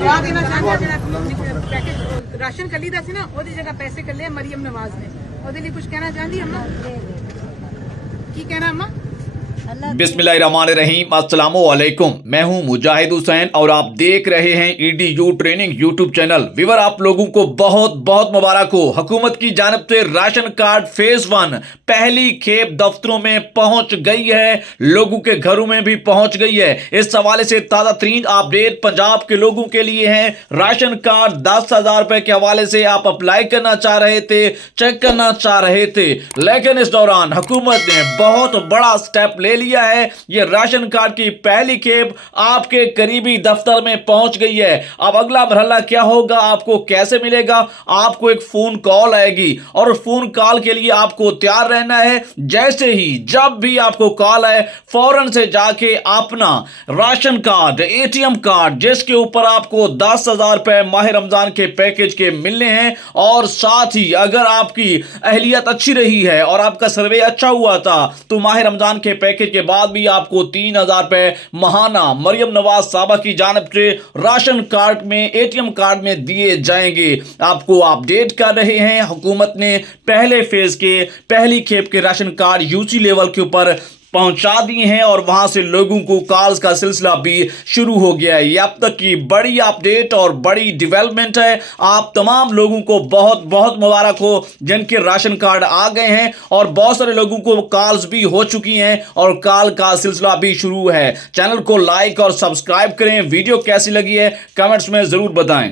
ਜਵਾਬ ਦੇਣਾ ਚਾਹੁੰਦਾ ਜਿਹੜਾ ਪੈਕੇਜ ਰਾਸ਼ਨ ਖਰੀਦਾ ਸੀ ਨਾ ਉਹਦੀ ਜਗ੍ਹਾ ਪੈਸੇ ਕੱਲੇ ਮਰੀਮ ਨਵਾਜ਼ ਨੇ ਉਹਦੇ ਲਈ ਕੁਝ ਕਹਿਣਾ ਚਾਹੁੰਦੀ ਅੰਮਾ ਕੀ ਕਹਿਣਾ ਅੰਮਾ बिस्मिल्लाहिर्रहमानिर्रहीम अस्सलामुअलैकुम। मैं हूं मुजाहिद हुसैन और आप देख रहे हैं EDU training YouTube channel. Viewer, आप लोगों को बहुत बहुत मुबारक हो। हुकूमत की जानिब से राशन कार्ड फेज 1 पहली खेप दफ्तरों में पहुंच गई है, लोगों के घरों में भी पहुंच गई है। इस हवाले से ताज़ा तरीन अपडेट पंजाब के लोगों के लिए है। राशन कार्ड 10,000 रुपए के हवाले से आप अप्लाई करना चाह रहे थे, चेक करना चाह रहे थे, लेकिन इस दौरान हुकूमत ने बहुत बड़ा स्टेप ले लिया है। ये राशन कार्ड की पहली खेप आपके करीबी दफ्तर में पहुंच गई है। अब अगला मरहला क्या होगा, आपको कैसे मिलेगा? आपको एक फोन कॉल आएगी और उस फोन कॉल के लिए आपको तैयार रहना है। जैसे ही जब भी आपको कॉल आए फौरन से जाके अपना राशन कार्ड, ATM कार्ड जिसके ऊपर आपको 10,000 रुपए माह रमजान के पैकेज के मिलने हैं, और साथ ही अगर आपकी अहलियत अच्छी रही है और आपका सर्वे अच्छा हुआ था तो माह रमजान के पैकेज के बाद भी आपको 3,000 रुपए महाना मरियम नवाज साहबा की जानिब से राशन कार्ड में, ATM कार्ड में दिए जाएंगे। आपको अपडेट कर रहे हैं, हुकूमत ने पहले फेज के पहली खेप के राशन कार्ड UC लेवल के ऊपर पहुंचा दिए हैं और वहां से लोगों को कॉल्स का सिलसिला भी शुरू हो गया है। ये अब तक की बड़ी अपडेट और बड़ी डेवलपमेंट है। आप तमाम लोगों को बहुत बहुत मुबारक हो जिनके राशन कार्ड आ गए हैं, और बहुत सारे लोगों को कॉल्स भी हो चुकी हैं और कॉल का सिलसिला भी शुरू है। चैनल को लाइक और सब्सक्राइब करें। वीडियो कैसी लगी है कमेंट्स में जरूर बताएं।